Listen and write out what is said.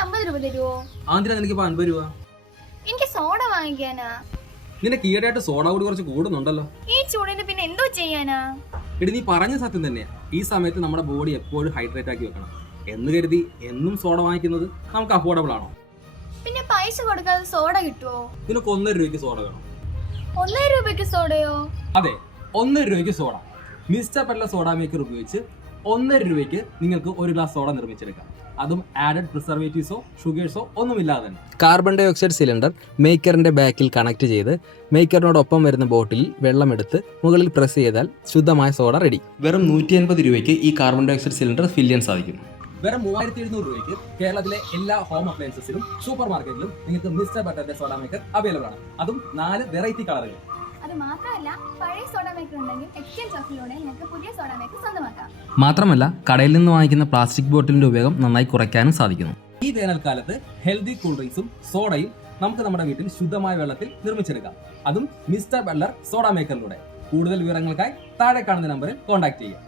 50 രൂപ തരുവോ? ആന്തിനാ നിനക്ക് 50 രൂപ? എനിക്ക് സോഡ വാങ്ങിക്കാനാ. നിനക്ക് ഈയിടെയായിട്ട് സോഡ കൂടി കുറച്ച് കൂടുന്നുണ്ടല്ലോ. ഈ ചൂടിന് പിന്നെ എന്തോ ചെയ്യാനാ? എടി നീ പറഞ്ഞ സത്യം തന്നെയാ. ഈ സമയത്ത് നമ്മുടെ ബോഡി എപ്പോഴും ഹൈഡ്രേറ്റ് ആക്കി വെക്കണം എന്ന് കരുതി എന്നും സോഡ വാങ്ങിക്കുന്നത് നമുക്ക് അഫോർഡബിൾ ആണോ? പിന്നെ പൈസ കൊടുക്കാതെ സോഡ കിട്ടുവോ? നിനക്ക് 1 രൂപയ്ക്ക് സോഡ വേണം. 1 രൂപയ്ക്ക് സോഡയോ? അതെ, 1 രൂപയ്ക്ക് സോഡ. മിസ്റ്റർ പെല്ല സോഡ മേക്കർ ഉപയോഗിച്ച് 1 രൂപയ്ക്ക് നിങ്ങൾക്ക് ഒരു ഗ്ലാസ് സോഡ നിർമ്മിച്ചെടുക്കാം. അതും ആഡഡ് പ്രിസർവേറ്റീവ്സോ ഷുഗേഴ്സോ ഒന്നുമില്ലാതെ തന്നെ. കാർബൺ ഡൈ ഓക്സൈഡ് സിലിണ്ടർ മേക്കറിന്റെ ബാക്കിൽ കണക്ട് ചെയ്ത് മേക്കറിനോടൊപ്പം വരുന്ന ബോട്ടിലിൽ വെള്ളമെടുത്ത് മുകളിൽ പ്രസ് ചെയ്താൽ ശുദ്ധമായ സോഡ റെഡി. വെറും 150 രൂപയ്ക്ക് ഈ കാർബൺ ഡൈ ഓക്സൈഡ് സിലിണ്ടർ ഫിൽ ചെയ്യാൻ സാധിക്കും. വെറും 3700 രൂപയ്ക്ക് കേരളത്തിലെ എല്ലാ ഹോം അപ്ലയൻസസിലും സൂപ്പർ മാർക്കറ്റിലും നിങ്ങൾക്ക് മിസ്റ്റർ ബട്ടറിന്റെ സോഡ മേക്കർ അവൈലബിൾ ആണ്. അതും 4 വെറൈറ്റി കളറുകൾ. അത് മാത്രമല്ല, പഴയ സോഡ മേക്കർ ഉണ്ടെങ്കിൽ എക്സ്ചേഞ്ച് ഓഫറിലൂടെ നിങ്ങൾക്ക് പുതിയ സോഡ മേക്കർ സ്വന്തമാക്കാം. മാത്രമല്ല, കടയിൽ നിന്ന് വാങ്ങിക്കുന്ന പ്ലാസ്റ്റിക് ബോട്ടിലിന്റെ ഉപയോഗം നന്നായി കുറയ്ക്കാനും സാധിക്കുന്നു. ഈ വേനൽക്കാലത്ത് ഹെൽത്തി കൂൾ ഡ്രിങ്ക്സും സോഡയും നമുക്ക് നമ്മുടെ വീട്ടിൽ ശുദ്ധമായ വെള്ളത്തിൽ നിർമ്മിച്ചെടുക്കാം. അതും മിസ്റ്റർ ബട്ട്ലർ സോഡ മേക്കറിലൂടെ. കൂടുതൽ വിവരങ്ങൾക്കായി താഴെ കാണുന്ന നമ്പറിൽ കോൺടാക്ട് ചെയ്യുക.